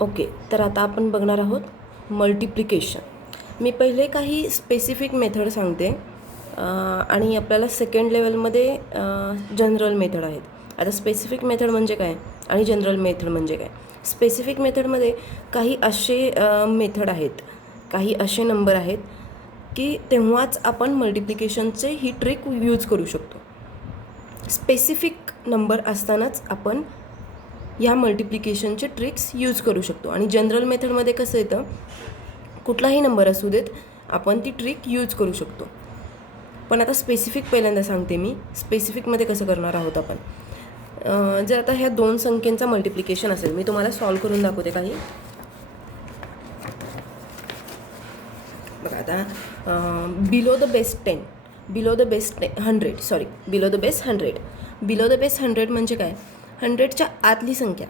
Okay, तर आता आपण बघणार आहोत मल्टिप्लिकेशन. मी पहिले काही स्पेसिफिक मेथड सांगते आणि आपल्याला सेकंड लेवलमध्ये जनरल मेथड आहेत. आता स्पेसिफिक मेथड म्हणजे काय आणि जनरल मेथड म्हणजे काय? स्पेसिफिक मेथडमध्ये काही असे मेथड आहेत, काही असे नंबर आहेत की तेव्हाच आपण मल्टिप्लिकेशनचे ही ट्रिक यूज करू शकतो. स्पेसिफिक नंबर असतानाच आपण ह्या मल्टिप्लिकेशनचे ट्रिक्स यूज करू शकतो. आणि जनरल मेथडमध्ये कसं येतं, कुठलाही नंबर असू देत आपण ती ट्रिक यूज करू शकतो. पण आता स्पेसिफिक पहिल्यांदा सांगते मी. स्पेसिफिकमध्ये कसं करणार आहोत आपण. जर आता ह्या दोन संख्येचा मल्टिप्लिकेशन असेल, मी तुम्हाला सॉल्व करून दाखवते काही. बघा आता below the base 10, below the base 100, sorry below the base 100. Below the base 100 म्हणजे काय? 100च्या आतली संख्या,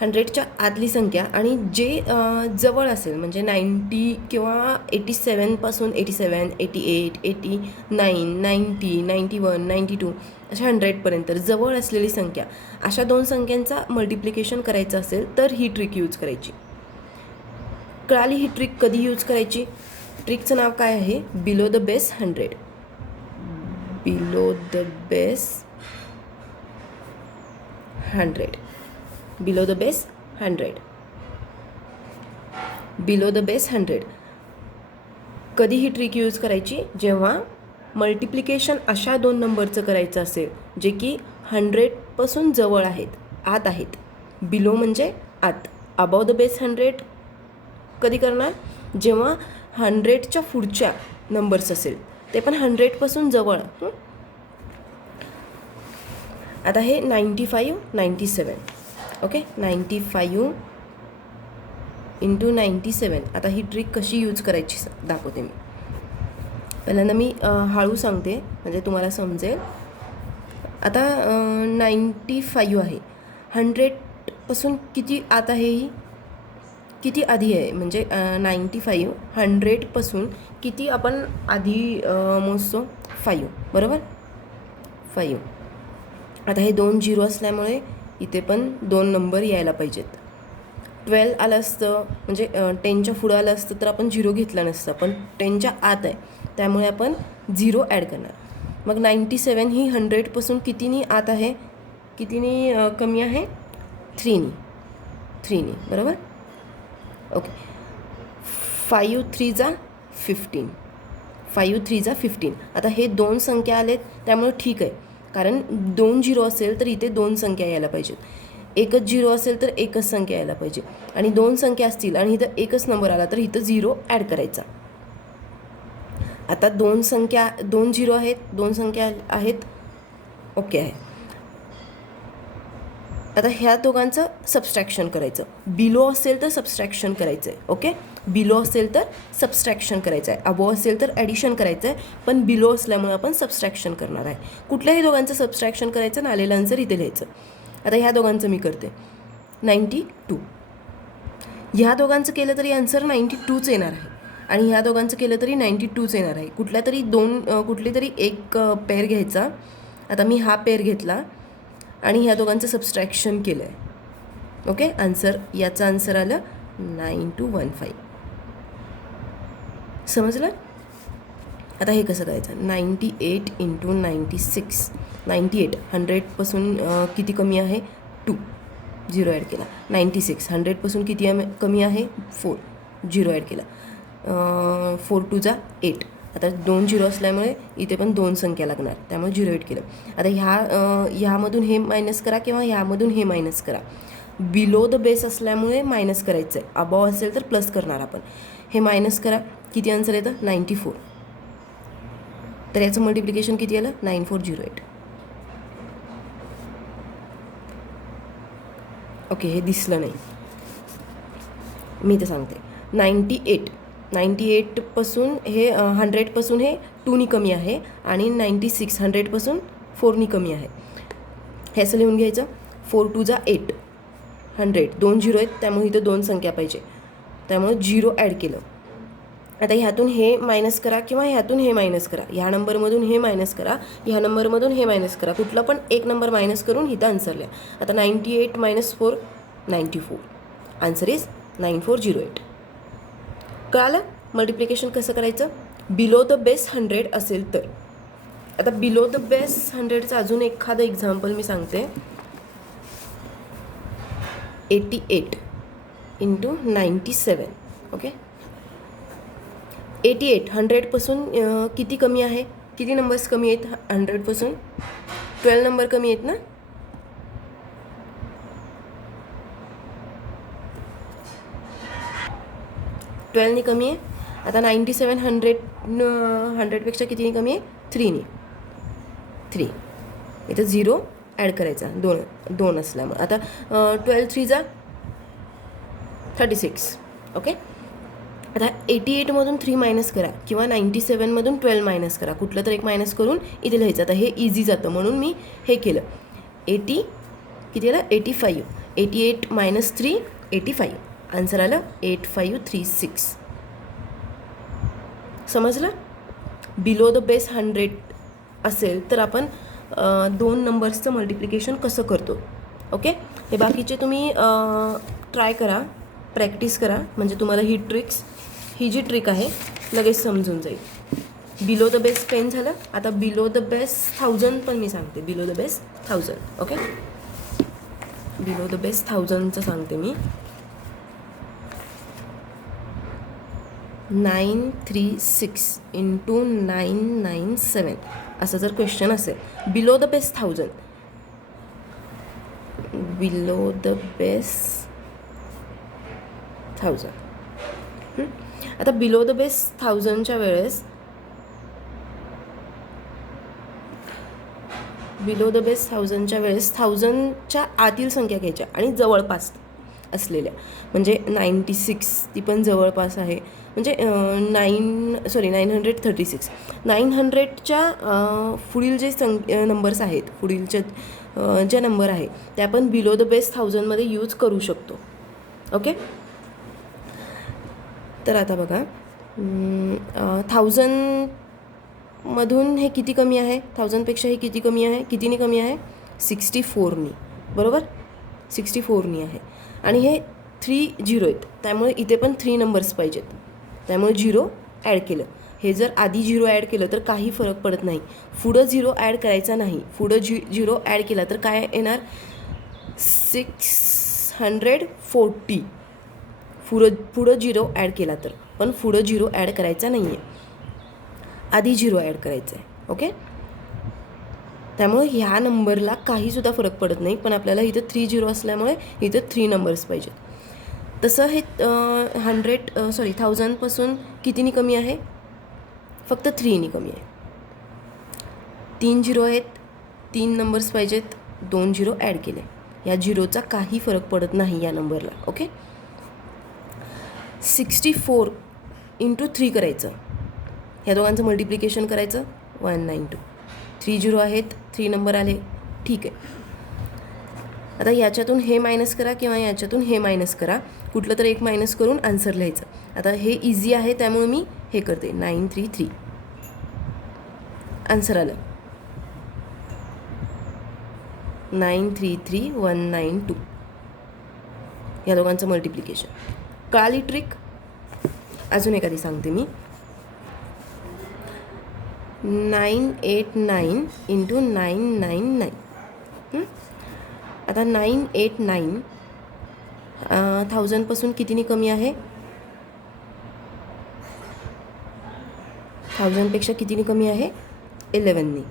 100च्या आतली संख्या आणि जे जवळ असेल म्हणजे 90 किंवा 87पासून 87, 88, 89, 90, 91, 92 अशा 100पर्यंत जवळ असलेली संख्या, अशा दोन संख्यांचा मल्टिप्लिकेशन करायचं असेल तर ही ट्रिक यूज करायची. कळाली ही ट्रिक कधी यूज करायची? ट्रिकचं नाव काय आहे? Below the base 100. Below the base 100. Below the base 100. Below the base 100. कधी ही ट्रिक यूज करायची? जेव्हा मल्टिप्लिकेशन अशा दोन नंबरचं करायचं असेल जे की 100पासून जवळ आहेत, आत आहेत. बिलो म्हणजे आत. अबाव द बेस 100 कधी करणार? जेव्हा 100च्या पुढच्या नंबर्स असेल, ते पण 100पासून जवळ. आता हे 95, 97. Okay, 95 into 97. आता ही ट्रिक कशी यूज करायची दाखवते मी. पहिल्यांदा मी हळू सांगते म्हणजे तुम्हाला समजेल. आता 95 आहे, 100पासून किती आत आहे? ही किती आधी आहे म्हणजे 95 100पासून किती आपण आधी मोजतो? 5, बरोबर? 5. आता हे 2 झिरो असल्यामुळे इथे पण 2 नंबर यायला पाहिजेत. 12 आलं असतं म्हणजे 10च्या पुढं आलं असतं तर आपण 0 घेतला नसतं, पण 10च्या आत आहे त्यामुळे आपण 0 ॲड करणार. मग 97 ही 100पासून कितीनी आत आहे? कितीनी कमी आहे? 3नी, बरोबर? ओके. 5 3 जा 15. 5 3 जा 15. आता हे दोन संख्या आलेत त्यामुळे ठीक आहे, कारण 2 झिरो असेल तर इथे 2 संख्या यायला पाहिजेत. एकच झिरो असेल तर एकच संख्या यायला पाहिजे. आणि 2 संख्या असतील आणि इथं एकच नंबर आला तर इथं 0 ॲड करायचा. आता 2 झिरो आहेत, 2 संख्या आहेत, ओके आहे. आता ह्या दोघांचं सबस्ट्रॅक्शन करायचं. बिलो असेल तर सबस्ट्रॅक्शन करायचं आहे. ओके, बिलो असेल तर सबस्ट्रॅक्शन करायचं आहे. अबो असेल तर ॲडिशन करायचं आहे, पण बिलो असल्यामुळे आपण सबस्ट्रॅक्शन करणार आहे. कुठल्याही दोघांचं सबस्ट्रॅक्शन करायचं आणि आलेलं आन्सर इथे लिहायचं. आता ह्या दोघांचं मी करते. 92. ह्या दोघांचं केलं तरी आन्सर 92च येणार आहे आणि ह्या दोघांचं केलं तरी 92च येणार आहे. कुठली तरी एक पेअर घ्यायचा. आता मी हा पेअर घेतला आणि ह्या दोघांचं सबस्ट्रॅक्शन केलं आहे. ओके, आन्सर याचं आन्सर आलं 9215. समजलं? आता हे कसं करायचं? 98 इंटू 96. 98 100पासून किती कमी आहे? 2, 0 ॲड केला. 96 100पासून किती कमी आहे? 4, 0 ॲड केला. 4 2 जा 8. आता 2 झिरो असल्यामुळे इथे पण 2 संख्या लागणार, त्यामुळे 0 ॲड केलं. आता ह्यामधून हे मायनस करा किंवा ह्यामधून हे मायनस करा. बिलो द बेस असल्यामुळे मायनस करायचं आहे. अबाव असेल तर प्लस करणार आपण. हे मायनस करा, किती आन्सर येतं? 94. तर याचं मल्टिप्लिकेशन किती आलं? 9408. ओके, हे दिसलं नाही, मी तर सांगते. 98पासून हे 100पासून हे 2नी कमी आहे आणि 96 100पासून 4नी कमी आहे. हे असं लिहून घ्यायचं. 4 2 जा 8. 100 2 झिरो आहेत त्यामुळे इथं 2 संख्या पाहिजे, त्यामुळे 0 ॲड केलं. आता ह्यातून हे मायनस करा किंवा ह्यातून हे मायनस करा. ह्या नंबरमधून हे मायनस करा, ह्या नंबरमधून हे मायनस करा. कुठलं पण एक नंबर मायनस करून इथं आन्सर लिहा. आता 98 - 4 94. Answer is 9408. कळालं मल्टिप्लिकेशन कसं करायचं. बिलो द बेस 100 असेल तर. आता बिलो द बेस 100चं अजून एखादं एक्झाम्पल मी सांगते. 88 इंटू 97. ओके, 88 100पासून किती कमी आहे, किती नंबर्स कमी आहेत 100पासून. 12 नंबर कमी आहेत ना. ट्वेल्वनी कमी आहे. आता 97 100पेक्षा कितीने कमी आहे, 3ने. 3 इथं 0 ॲड करायचा, दोन असल्यामुळे. आता 12 3 36. ओके, आता 88मधून 3 मायनस करा किंवा 97मधून 12 मायनस करा, कुठलं तर एक मायनस करून इथे लिहायचं. आता हे इझी जातं म्हणून मी हे केलं. 80 किती आलं, 85. 88 मायनस 3 85. आन्सर आलं 8536. समजलं. बिलो द बेस 100 असेल तर आपण 2 नंबर्सचं मल्टिप्लिकेशन कसं करतो. ओके, हे बाकीचे तुम्ही ट्राय करा, प्रॅक्टिस करा, म्हणजे तुम्हाला ही जी ट्रिक आहे लगेच समजून जाईल. बिलो द बेस 10 झालं. आता बिलो द बेस 1000 पण मी सांगते. Below the base 1000. Okay, below the base 1000चं सांगते मी. 936 इंटू 997 असं जर क्वेश्चन असेल. Below the base 1000. Below the base 1000. आता बिलो द बेस 1000च्या वेळेस बिलो द बेस 1000च्या वेळेस 1000च्या आतील संख्या घ्यायच्या आणि जवळपास असलेल्या, म्हणजे 96 ती पण जवळपास आहे, म्हणजे 936. 900च्या पुढील जे नंबर्स आहेत, पुढीलच्या ज्या नंबर आहे त्या आपण बिलो द बेस 1000मध्ये यूज करू शकतो. ओके, तर आता बघा 1000मधून हे किती कमी आहे, 1000पेक्षा हे किती कमी आहे, कितीने कमी आहे, 64नी. बरोबर, 64नी आहे. आणि हे 3 0 आहेत, त्यामुळे इथे पण 3 नंबर्स पाहिजेत, त्यामुळे 0 ॲड केलं. हे जर आधी 0 ॲड केलं तर काही फरक पडत नाही. पुढं 0 ॲड करायचा नाही. पुढं 0 ॲड केला तर काय येणार, 640. पुढं 0 ॲड केला तर, पण पुढं 0 ॲड करायचा नाही आहे, आधी 0 ॲड करायचं आहे. ओके, त्यामुळे ह्या नंबरला काहीसुद्धा फरक पडत नाही, पण आपल्याला इथं 3 0 असल्यामुळे इथं 3 नंबर्स पाहिजेत. तसं हे 1000पासून कितीनी कमी आहे, फक्त 3नी कमी आहे. 3 0 आहेत, 3 नंबर्स पाहिजेत, 2 0 ॲड केले. या 0चा काही फरक पडत नाही या नंबरला. ओके, 64 इंटू 3 करायचं, ह्या दोघांचं मल्टिप्लिकेशन करायचं, 192. 3 0 आहेत, 3 नंबर आले, ठीक आहे. आता याच्यातून हे मायनस करा किंवा याच्यातून हे मायनस करा, कुठलं तर एक मायनस करून आन्सर लिहायचं. आता हे इझी आहे त्यामुळे मी हे करते, 933. आन्सर आलं 933192. या दोघांचं मल्टिप्लिकेशन. कळाली ट्रिक. अजून एखादी सांगते मी. 989 इंटू 999. आता 989 1000पासून कितीनी कमी आहे, 1000पेक्षा कितीनी कमी आहे, 11नी.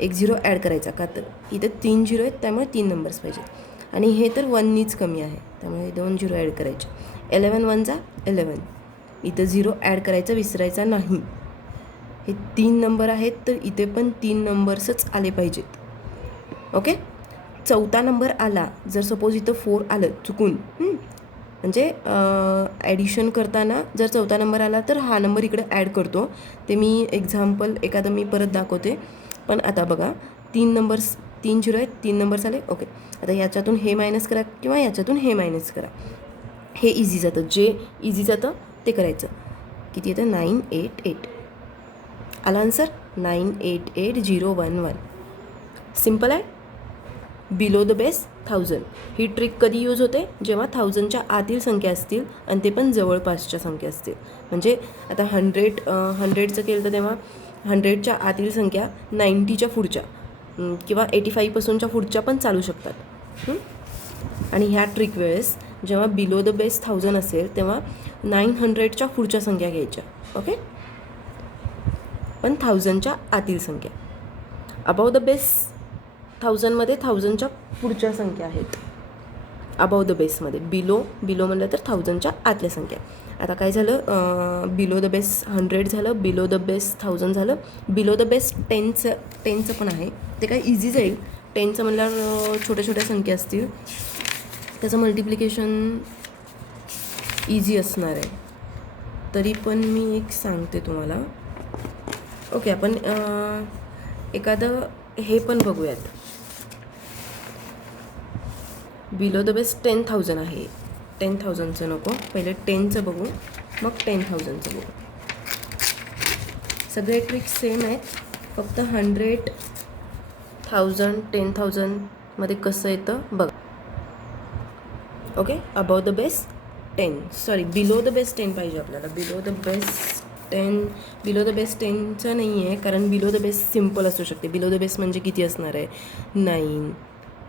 एक 0 ॲड करायचा, का तर इथं 3 0 आहेत त्यामुळे 3 नंबर्स पाहिजेत, आणि हे तर 1नीच कमी आहे त्यामुळे 2 0 ॲड करायचे. 11 1 11. इथं 0 ॲड करायचा विसरायचा नाही. हे 3 नंबर आहेत तर इथे पण 3 नंबर्सच आले पाहिजेत. ओके, चौथा नंबर आला, जर सपोज इथं 4 आलं चुकून, म्हणजे ॲडिशन करताना जर चौथा नंबर आला तर हा नंबर इकडे ॲड करतो. ते मी एक्झाम्पल एखादं मी परत दाखवते. पण आता बघा 3 नंबर्स, 3 0 आहेत, 3 नंबर्स आले. ओके, आता याच्यातून हे मायनस करा किंवा याच्यातून हे मायनस करा. हे इझी जातं, जे इझी जातं ते करायचं. किती येतं, 988. आला आन्सर 988011. सिम्पल आहे. Below the base 1000. He trick कधी यूज होते? जेव्हा 1000च्या आतील संख्या असतील आणि ते पण जवळपासच्या संख्या असतील. म्हणजे आता 100चं केलं तर तेव्हा 100च्या आतील संख्या 90च्या पुढच्या किंवा 85पासूनच्या पुढच्या पण चालू शकतात. आणि ह्या ट्रिक वेळेस जेव्हा बिलो द बेस 1000 असेल तेव्हा 900च्या पुढच्या संख्या घ्यायच्या. ओके, पण 1000च्या आतील संख्या. अबाव द बेस 1000मध्ये 1000च्या पुढच्या संख्या आहेत. अबाव द बेसमध्ये बिलो म्हणलं तर 1000च्या आतल्या संख्या. आता काय झालं? बिलो द बेस 100 झालं, बिलो द बेस 1000 झालं, बिलो द बेस 10चं पण आहे. ते काय इझी जाईल. 10चं म्हणल्यावर छोट्या छोट्या संख्या असतील, त्याचं मल्टिप्लिकेशन इझी असणार आहे. तरी पण मी एक सांगते तुम्हाला. ओके, आपण एखादं हे पण बघूयात. बिलो द बेस 10,000 आहे. 10,000चं नको, पहिले 10चं बघू, मग 10,000चं बघू. सगळे ट्रिक्स सेम आहेत, फक्त 100, 1000, 10,000मध्ये कसं येतं बघ. Okay, above the base 10, sorry below the base 10 पाहिजे आपल्याला. बिलो द बेस 10चं नाही आहे, कारण बिलो द बेस सिम्पल असू शकते. बिलो द बेस म्हणजे किती असणार आहे?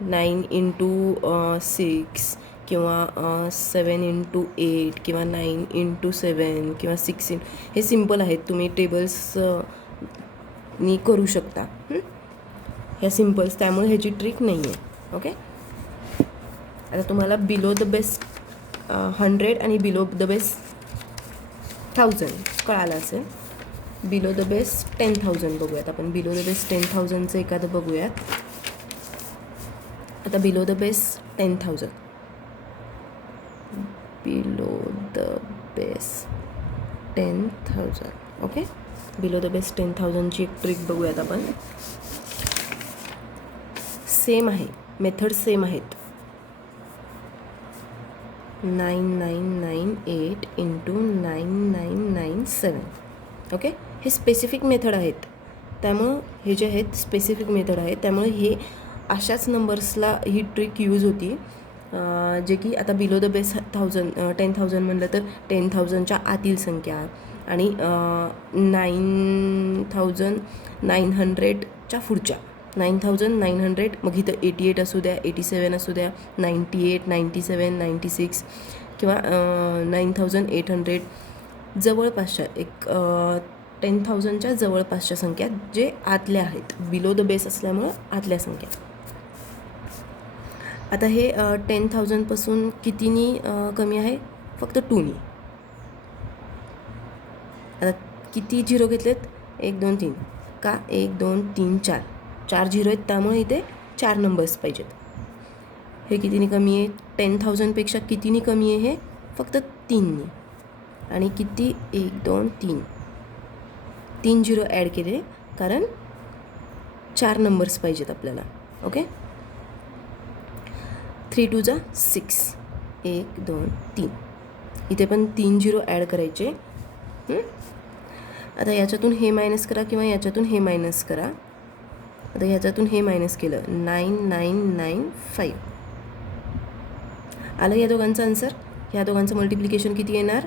9 इंटू 6 किंवा 7 इंटू 8 किंवा 9 इंटू 7 किंवा 6 हे सिम्पल आहेत. तुम्ही टेबल्सनी करू शकता. ह्या सिम्पल्स, त्यामुळे ह्याची ट्रिक नाही आहे. ओके, आता तुम्हाला बिलो द बेस 100 आणि बिलो द बेस 1000 कळालं असेल. बिलो द बेस 10,000 बघूयात आपण. बिलो द बेस 10,000चं एखादं बघूयात. आता below the base 10,000, below the base 10,000. Okay, below the base 10,000ची एक ट्रिक बघूयात आपण. सेम आहे, मेथड सेम आहेत. 9998 इंटू 9997. ओके, हे स्पेसिफिक मेथड आहेत, त्यामुळं हे जे आहेत स्पेसिफिक मेथड आहेत, त्यामुळे हे अशाच नंबर्सला ही ट्रिक यूज होती. जे की आता बिलो द बेस 10,000 म्हणलं तर 10,000च्या आतील संख्या आणि 9,900च्या पुढच्या. 9,900, मग इथं 88 असू द्या, 87 असू द्या, 98, 97, 96 किंवा 9,800 जवळपासच्या एक 10,000च्या जवळपासच्या संख्या जे आतल्या आहेत. बिलो द बेस असल्यामुळं आतल्या संख्या. आता हे 10,000पासून कितीनी कमी आहे? फक्त 2नी. आता किती झिरो घेतलेत? 1 2 3. का? 1 2 3 4 झिरो आहेत, त्यामुळे इथे 4 नंबर्स पाहिजेत. हे कितीनी कमी आहे? 10,000पेक्षा कितीनी कमी आहे? हे फक्त 3नी. आणि किती? 1 2 3 झिरो ॲड केले, कारण 4 नंबर्स पाहिजेत आपल्याला. ओके, 3 2 जा 6, 1 2 3. इथे पण 3 झिरो ॲड करायचे. आता याच्यातून हे मायनस करा किंवा याच्यातून हे मायनस करा. आता ह्याच्यातून हे मायनस केलं, 9995 आलं या दोघांचं आन्सर. ह्या दोघांचं मल्टिप्लिकेशन किती येणार?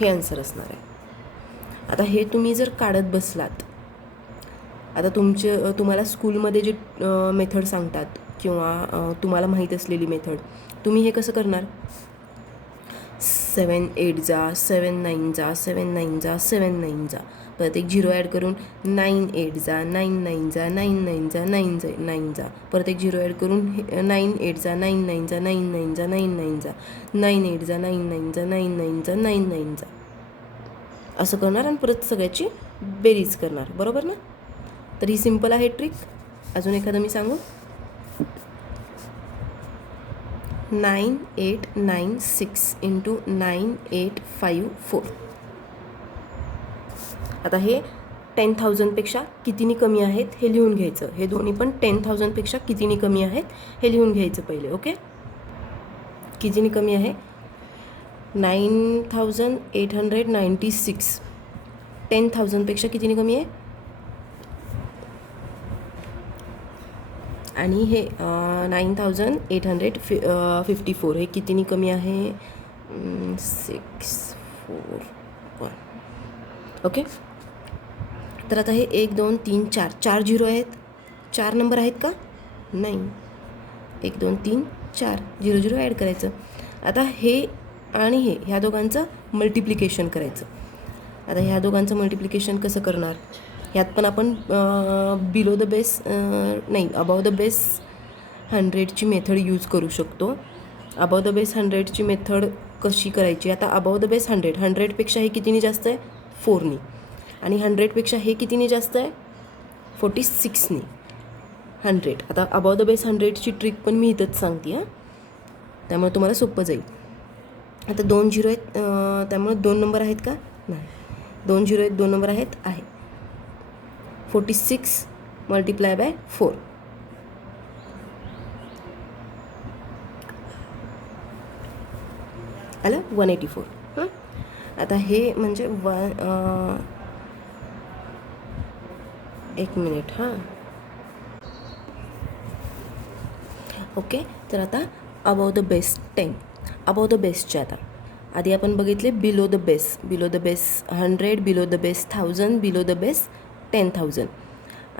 हे आन्सर असणार आहे. आता हे तुम्ही जर काढत बसलात, आता तुम्हाला स्कूलमध्ये जे मेथड सांगतात किंवा तुम्हाला माहीत असलेली मेथड, तुम्ही हे कसं करणार? 7 8 जा, 7 9 जा, 7 9 जा, 7 9 जा, परत एक झिरो ॲड करून 9 8 जा, 9 9 जा, 9 9 जा, 9 जा, परत एक झिरो ॲड करून 9 8 जा, 9 9 जा, 9 9 जा, 9 9 जा, 9 8 जा, 9 9 जा, 9 9 जा, 9 9 जा, असं करणार आणि परत सगळ्याची बेरीज करणार. बरोबर ना? तर ही सिम्पल आहे ट्रिक. अजून एखादं मी सांगू? 9896 इंटू 9854. आता हे 10,000पेक्षा कितीनी कमी आहेत हे लिहून घ्यायचं. हे दोन्ही पण 10,000पेक्षा कितीनी कमी आहेत हे लिहून घ्यायचं पहिले. ओके, कितीनी कमी आहे? 9,896. 10,000पेक्षा कितीनी कमी आहे? आणि हे 9854 हे कितीनी कमी आहे 641. ओके. तर आता हे 1 2 3 4 झिरो आहेत. 4 नंबर आहेत का? नाही. 1 2 3 4 झिरो झिरो ॲड करायचं. आता हे आणि हे ह्या दोघांचं मल्टिप्लिकेशन करायचं. आता ह्या दोघांचं मल्टिप्लिकेशन कसं करणार? ह्यात पण आपण बिलो द बेस नाही अबाव द बेस 100ची मेथड यूज करू शकतो. अबाव द बेस 100ची मेथड कशी करायची? आता अबाव द बेस 100पेक्षा हे कितीने जास्त आहे 4नी, आणि 100पेक्षा हे कितीने जास्त आहे 46नी 100. आता अबाव द बेस 100ची ट्रिक पण मी इथंच सांगते हां, त्यामुळे तुम्हाला सोपं जाईल. आता 2 झिरो आहेत, त्यामुळे 2 नंबर आहेत का? नाही. 2 झिरो आहेत, 2 नंबर आहेत, आहे. 46 मल्टिप्लाय बाय 4 आलं 184. आता हे म्हणजे एक मिनिट हां. ओके. तर आता above the base 10. Above the बेसचे आता आधी आपण बघितले below the base 100, below the base 1000, below the base 10,000.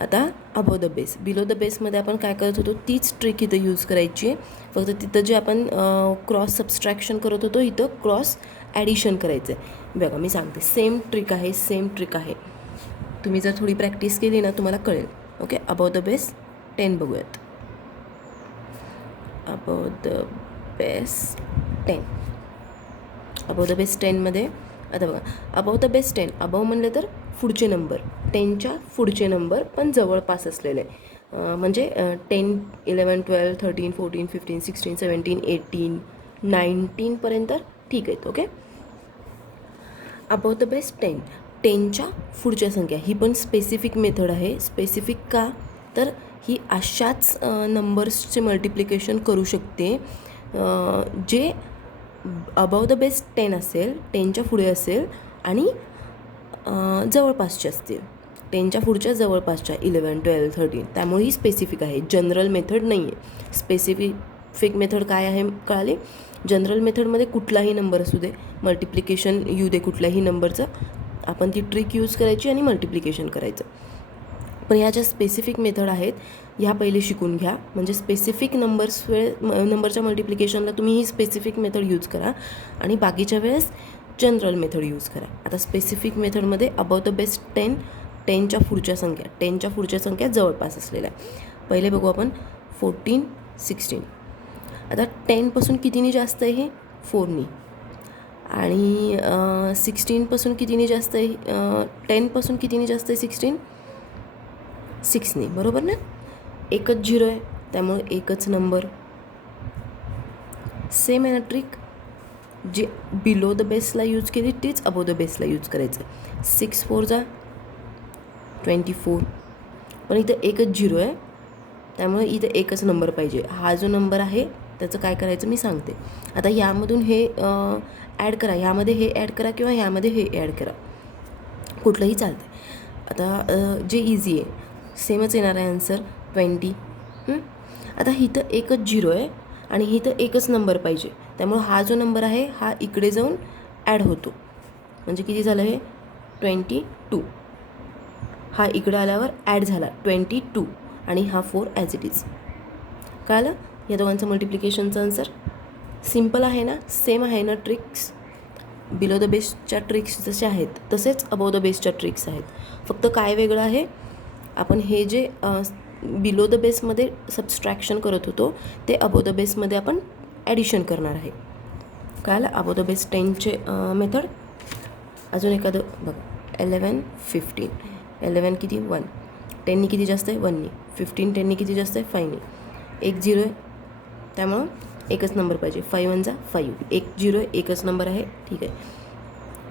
आता above the base below the बेसमध्ये आपण काय करत होतो तीच ट्रिक इथं यूज करायची आहे. फक्त तिथं जे आपण क्रॉस सबस्ट्रॅक्शन करत होतो इथं क्रॉस ॲडिशन करायचं आहे. बघा मी सांगते सेम ट्रिक आहे. तुम्ही जर थोडी प्रॅक्टिस केली ना तुम्हाला कळेल. ओके. अबाव द बेस 10 बघूयात. Above the base 10. Above the बेस 10मध्ये आता बघा अबाव द बेस 10 अबाव म्हणलं तर पुढचे नंबर 10च्या पुढचे नंबर पण जवळपास असलेले म्हणजे 10 11 12 13 14 15 16 17 18 19पर्यंत ठीक आहेत. ओके. अबाव द बेस 10च्या पुढच्या संख्या ही पण स्पेसिफिक मेथड आहे. स्पेसिफिक का? तर ही अशाच नंबर्सचे मल्टिप्लिकेशन करू शकते जे अबाव द बेस 10 असेल, 10च्या पुढे असेल आणि जवळपासचे असतील, 10च्या पुढच्या जवळपासच्या 11 12 13. त्यामुळे ही स्पेसिफिक आहे, जनरल मेथड नाही आहे. स्पेसिफिक मेथड काय आहे कळाले? जनरल मेथडमध्ये कुठलाही नंबर असू दे, मल्टिप्लिकेशन येऊ दे कुठल्याही नंबरचं, आपण ती ट्रिक यूज करायची आणि मल्टिप्लिकेशन करायचं. पण ह्या ज्या स्पेसिफिक मेथड आहेत ह्या पहिले शिकून घ्या. म्हणजे स्पेसिफिक नंबरच्या मल्टिप्लिकेशनला तुम्ही ही स्पेसिफिक मेथड यूज करा आणि बाकीच्या वेळेस जनरल मेथड यूज करा. आता स्पेसिफिक मेथडमध्ये अबाव द बेस 10च्या पुढच्या संख्या जवळपास असलेल्या आहे. पहिले बघू आपण 14 16. आता 10पासून कितीने जास्त आहे हे 4नी, आणि 16पासून कितीने जास्त आहे 10पासून कितीने जास्त आहे 16 6नी. बरोबर ना? एकच झिरो आहे त्यामुळे एकच नंबर. सेम आहे ना ट्रिक? जी बिलो द बेसला यूज केली तीच अबो द बेसला यूज करायचं. 6 4 जा 24. पण इथं एकच झिरो आहे त्यामुळे इथं एकच नंबर पाहिजे. हा जो नंबर आहे त्याचं काय करायचं मी सांगते. आता यामधून हे ॲड करा, ह्यामध्ये हे ॲड करा किंवा ह्यामध्ये हे ॲड करा, कुठलंही चालतं. आता जे इझी आहे सेमच येणार आहे आन्सर 20. आता इथं एकच झिरो आहे आणि इथं एकच नंबर पाहिजे, त्यामुळं हा जो नंबर आहे हा इकडे जाऊन ॲड होतो. म्हणजे किती झालं हे 22. हा इकडे आल्यावर ॲड झाला 22 आणि हा 4 ॲज इट इज. कळलं? या दोघांचं मल्टिप्लिकेशनचं आन्सर सिम्पल आहे ना, सेम आहे ना ट्रिक्स. बिलो द बेसच्या ट्रिक्स जसे आहेत तसेच अबोव द बेसच्या ट्रिक्स आहेत. फक्त काय वेगळं आहे, आपण हे जे बिलो द बेसमध्ये सबस्ट्रॅक्शन करत होतो ते अबोव द बेसमध्ये आपण ॲडिशन करणार आहे. कळलं? अबोव द बेस 10चे मेथड. अजून एखादं बघा 11 15. 11 किती 1, 10नी किती जास्त आहे 1नी, 15 10नी किती जास्त आहे 5नी. एक झिरो आहे त्यामुळं एकच नंबर पाहिजे. 5 1 जा 5. एक झिरो आहे एकच नंबर आहे, ठीक आहे.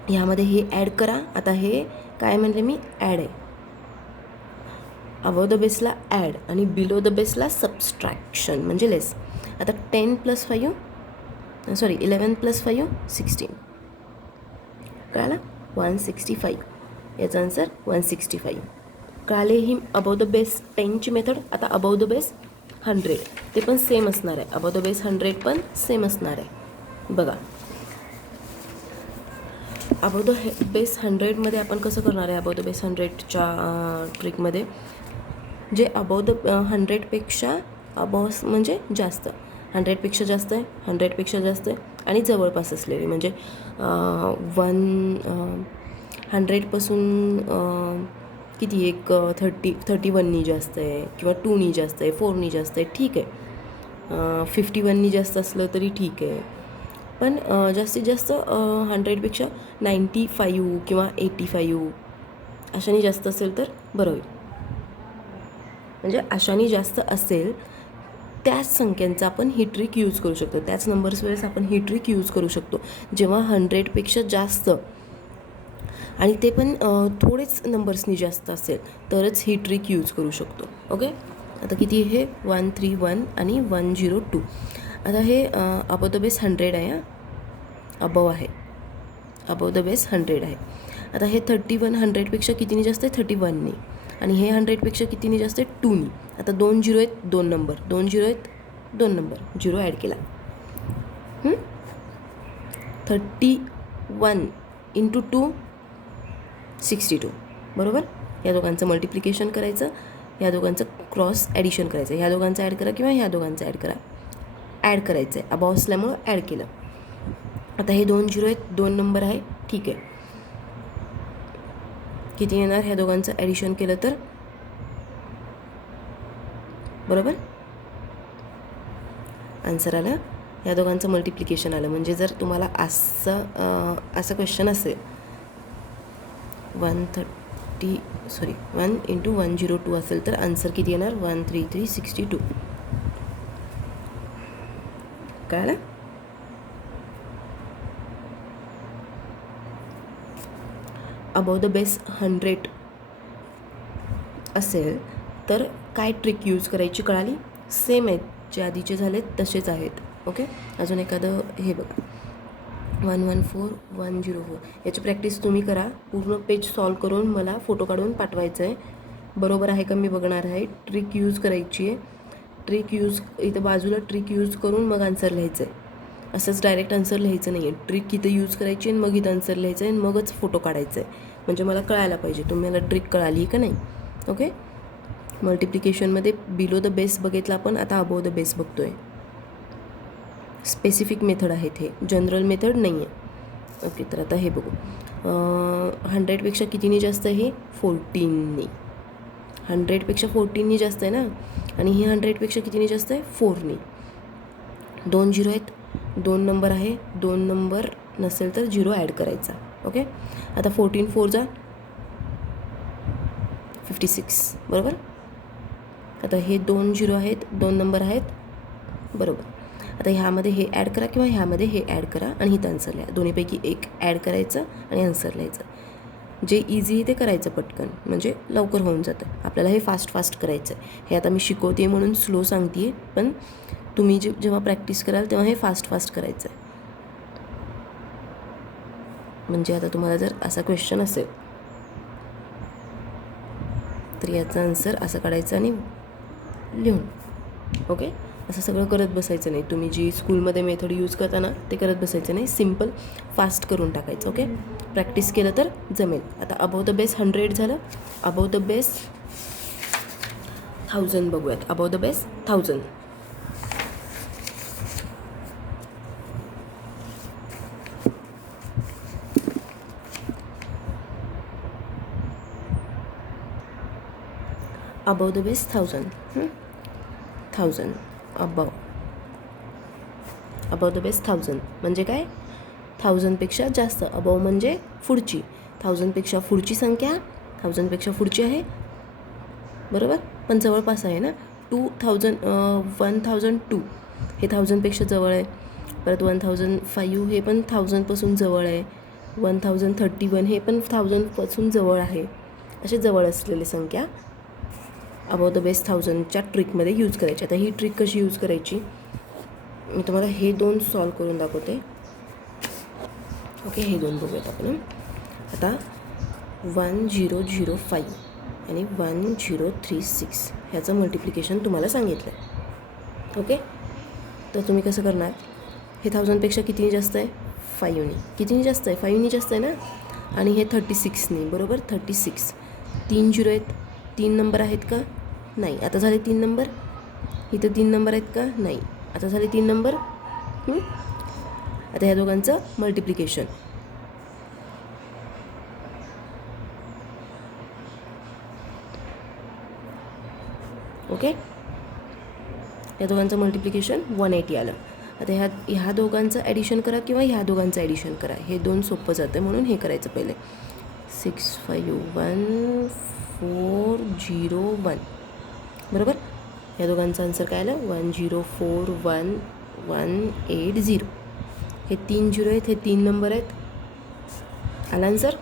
ह्यामध्ये हे ॲड करा. आता हे काय म्हणले मी ॲड आहे. अबोव द बेसला ॲड आणि बिलो द बेसला सबस्ट्रॅक्शन म्हणजे लेस. आता 10 + 5 सॉरी 11 + 5 16. कळालं? 165. याचा आन्सर 165. कळाले? ही अबोव द बेस 10ची मेथड. आता अबोव द बेस 100 ते पण सेम असणार आहे. अबाव द बेस 100 पण सेम असणार आहे. बघा, अबाव द बेस 100मध्ये आपण कसं करणार आहे? अबाव द बेस 100च्या ट्रिकमध्ये जे अबाव द 100पेक्षा अबाव म्हणजे जास्त, 100पेक्षा जास्त आहे, 100पेक्षा जास्त आहे आणि जवळपास असलेली म्हणजे 100पासून किती एक 31नी जास्त आहे किंवा 2नी जास्त आहे, 4नी जास्त आहे, ठीक आहे. 51नी जास्त असलं तरी ठीक आहे. पण जास्तीत जास्त 100पेक्षा 95 किंवा 85 अशाने जास्त असेल तर बरं होईल. म्हणजे अशाने जास्त असेल त्याच संख्यांचा आपण ही ट्रिक यूज करू शकतो, त्याच नंबर्स वेळेस आपण ही ट्रिक यूज करू शकतो. जेव्हा 100पेक्षा जास्त आणि ते पण थोडेच नंबर्सनी जास्त असेल तरच ही ट्रिक यूज करू शकतो. ओके, आता किती हे 131 आणि 102. आता हे अबाव द बेस 100 आहे. अबाव आहे, अबाव द बेस 100 आहे. आता हे 31 100पेक्षा कितीनी जास्त आहे? 31नी. आणि हे 100पेक्षा कितीनी जास्त आहे? 2नी. आता 2 झिरो आहेत, 2 नंबर, 2 झिरो आहेत, 2 नंबर, झिरो ॲड केला. 31 इंटू 2 62, बरोबर. या दोघांचं मल्टिप्लिकेशन करायचं, या दोघांचं क्रॉस ॲडिशन करायचं. ह्या दोघांचं ॲड करा किंवा ह्या दोघांचं ॲड करा. ॲड करायचं आहे, अबाव असल्यामुळं ॲड केलं. आता हे 2 झिरो आहेत, 2 नंबर आहे, ठीक आहे. किती येणार ह्या दोघांचं ॲडिशन केलं तर? बरोबर, आन्सर आलं. या दोघांचं मल्टिप्लिकेशन आलं. म्हणजे जर तुम्हाला असं क्वेश्चन असेल 1 इंटू 102 असेल तर आन्सर किती येणार? 13362. कळलं? अबाव द बेस 100 असेल तर काय ट्रिक यूज करायची कळाली? सेम आहेत, जे आधीचे झालेत तसेच आहेत. ओके, अजून एखादं हे बघा, 114104. याची प्रॅक्टिस तुम्ही करा. पूर्ण पेज सॉल्व करून मला फोटो काढून पाठवायचं आहे. बरोबर आहे का मी बघणार आहे. ट्रिक यूज करायची आहे. ट्रिक यूज इथं बाजूला ट्रिक यूज करून मग आन्सर लिहायचं आहे. असंच डायरेक्ट आन्सर लिहायचं नाही आहे. ट्रिक इथं यूज करायची आणि मग इथं आन्सर लिहायचं आहे आणि मगच फोटो काढायचा आहे. म्हणजे मला कळायला पाहिजे तुम्हाला ट्रिक कळाली का नाही. ओके, मल्टिप्लिकेशनमध्ये बिलो द बेस बघितला आपण, आता अबोव द बेस बघतो आहे. स्पेसिफिक मेथड आहेत, हे जनरल मेथड नाही आहे. ओके, तर आता हे बघू. 100पेक्षा कितीनी जास्त आहे? 14नी. 100पेक्षा 14नी जास्त आहे ना. आणि ही 100पेक्षा कितीनी जास्त आहे? 4नी. 2 झिरो आहेत, 2 नंबर आहे, 2 नंबर नसेल तर झिरो ॲड करायचा. ओके, आता 14 4 जा 56, बरोबर. आता हे 2 झिरो आहेत, 2 नंबर आहेत, बरोबर. आता ह्यामध्ये हे ॲड करा किंवा ह्यामध्ये हे ॲड करा आणि इथं आन्सर लिहा. दोन्हीपैकी एक ॲड करायचं आणि आन्सर लिहायचं. जे इझी आहे ते करायचं पटकन, म्हणजे लवकर होऊन जातं. आपल्याला हे फास्ट करायचं आहे. हे आता मी शिकवते म्हणून स्लो सांगते आहे, पण तुम्ही जेव्हा प्रॅक्टिस कराल तेव्हा हे फास्ट करायचं आहे. म्हणजे आता तुम्हाला जर असा क्वेश्चन असेल तर याचा आन्सर असं काढायचं आणि लिहून. ओके, असं सगळं करत बसायचं नाही. तुम्ही जी स्कूलमध्ये मेथड यूज करता ना ते करत बसायचं नाही. सिम्पल फास्ट करून टाकायचं. ओके, प्रॅक्टिस केलं तर जमेल. आता अबाव द बेस 100 झालं. अबाव द बेस 1000 बघूयात. Above the base 1000. Above the base 1000. 1000 above the base 1000 म्हणजे काय? 1000पेक्षा जास्त. अबाव म्हणजे पुढची, 1000पेक्षा पुढची संख्या, 1000पेक्षा पुढची आहे, बरोबर. पण जवळपास आहे ना. 1,002 हे 1000पेक्षा जवळ आहे. परत 1005 हे पण 1000पासून जवळ आहे. 1031 हे पण 1000पासून जवळ आहे. असे जवळ असलेले संख्या अबाव द बेस 1000च्या ट्रिकमध्ये यूज करायची. आता ही ट्रिक कशी यूज करायची मी तुम्हाला हे 2 सॉल्व करून दाखवते. ओके, हे 2 बघूयात आपण. आता 1005 आणि 1036 ह्याचं मल्टिप्लिकेशन तुम्हाला सांगितलं आहे. ओके. तर तुम्ही कसं करणार, हे 1000पेक्षा कितीने जास्त आहे, 5ने. कितीने जास्त आहे, 5ने जास्त आहे ना. आणि हे 36ने, बरोबर. 36. 3 झिरो आहेत, 3 नंबर आहेत का, नाही. आता झाले 3 नंबर. इथं 3 नंबर आहेत का, नाही. आता झाले 3 नंबर. आता ह्या दोघांचं मल्टिप्लिकेशन. ओके. या दोघांचं मल्टिप्लिकेशन 180 आलं. आता ह्या दोघांचं ॲडिशन करा किंवा ह्या दोघांचं ॲडिशन करा. हे 2 सोपं जातं म्हणून हे करायचं पहिले. 651,401, बरोबर. या दोघांचं आन्सर काय आलं, 1041180. हे 3 झिरो आहेत, हे 3 नंबर आहेत. आला आन्सर,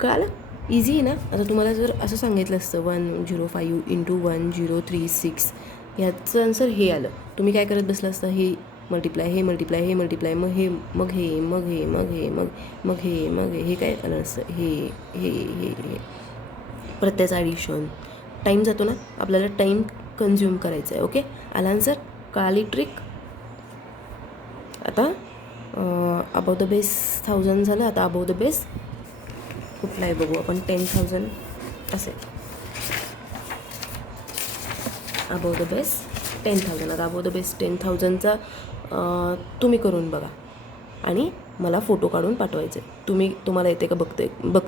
कळालं. इझी आहे ना. आता तुम्हाला जर असं सांगितलं असतं 105 इंटू 1036, ह्याचं आन्सर हे आलं, तुम्ही काय करत बसलं असतं, हे मल्टिप्लाय, हे मल्टिप्लाय, हे मल्टिप्लाय, मग हे, मग हे, मग हे, मग हे, मग मग हे, मग हे काय आलं असतं, हे हे हे हे परत त्याचं ॲडिशन. टाईम जातो ना, आपल्याला टाईम कन्झ्युम करायचं आहे. ओके. आला आन्सर, कळाली ट्रिक. आता अबाव द बेस 1000 झालं. आता अबाव द बेस कुठला आहे बघू आपण. 10,000 असेल. Above the base 10,000. आता अबाव द बेस 10,000चा तुम्ही करून बघा आणि मला फोटो काढून पाठवायचे. तुम्हाला येते का बघ